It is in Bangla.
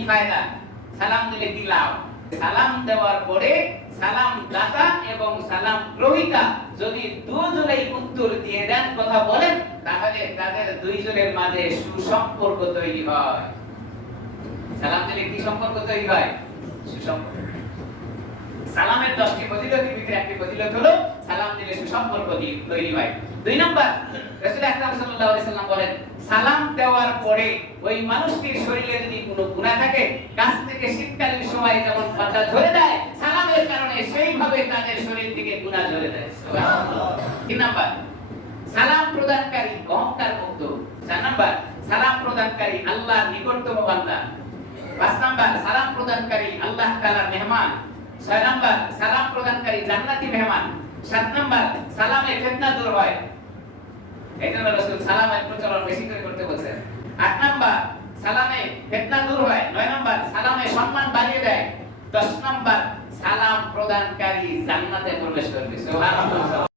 কি ফায়দা, সালাম দিলে কি লাভ? সালাম দেওয়ার পরে সালাম দাতা এবং সালাম গ্রহীতা যদি দুজনেই উত্তর দিয়ে দেন, কথা বলেন, তাহলে তাদের দুইজনের মাঝে সুসম্পর্ক তৈরি হয়। সালাম দিলে কি সম্পর্ক তৈরি হয়? সুসম্পর্ক। সালামের 10টি ফজিলতের ভিতরে একটি ফজিলত হলো সালাম দিলে সুসম্পর্ক তৈরি হয়। 2 নাম্বার, রাসূল আকরাম সাল্লাল্লাহু আলাইহি সাল্লাম বলেন, সালাম দেওয়ার পরে ওই মানুষটির শরীরে যদি কোনো গুনাহ থাকে, গাছ থেকে শীতকালীন সময় যেমন পাতা ঝরে দেয়, সালামের কারণে সেইভাবে তাদের শরীর থেকে গুনাহ ঝরে দেয়। সুবহানাল্লাহ। 3 নাম্বার, সালাম প্রদানকারী অহংকার মুক্ত। 4 নাম্বার, সালাম প্রদানকারী আল্লাহর নিকটতম বান্দা। 5 নাম্বার, সালাম প্রদানকারী আল্লাহ তাআলার মেহমান। 6 নাম্বার, সালাম প্রদানকারী জান্নাতি মেহমান। 7 নাম্বার, সালামে ফিতনা দূর হয়। এইজন্য রাসূল সালামের প্রচলন বেশি করে করতে বলেছেন। 8 নাম্বার, সালামে ফিতনা দূর হয়। 9 নাম্বার, সালামে সম্মান বাড়িয়ে দেয়। 10 নাম্বার, সালাম প্রদানকারী জান্নাতে প্রবেশ করবে। সুবহানাল্লাহ।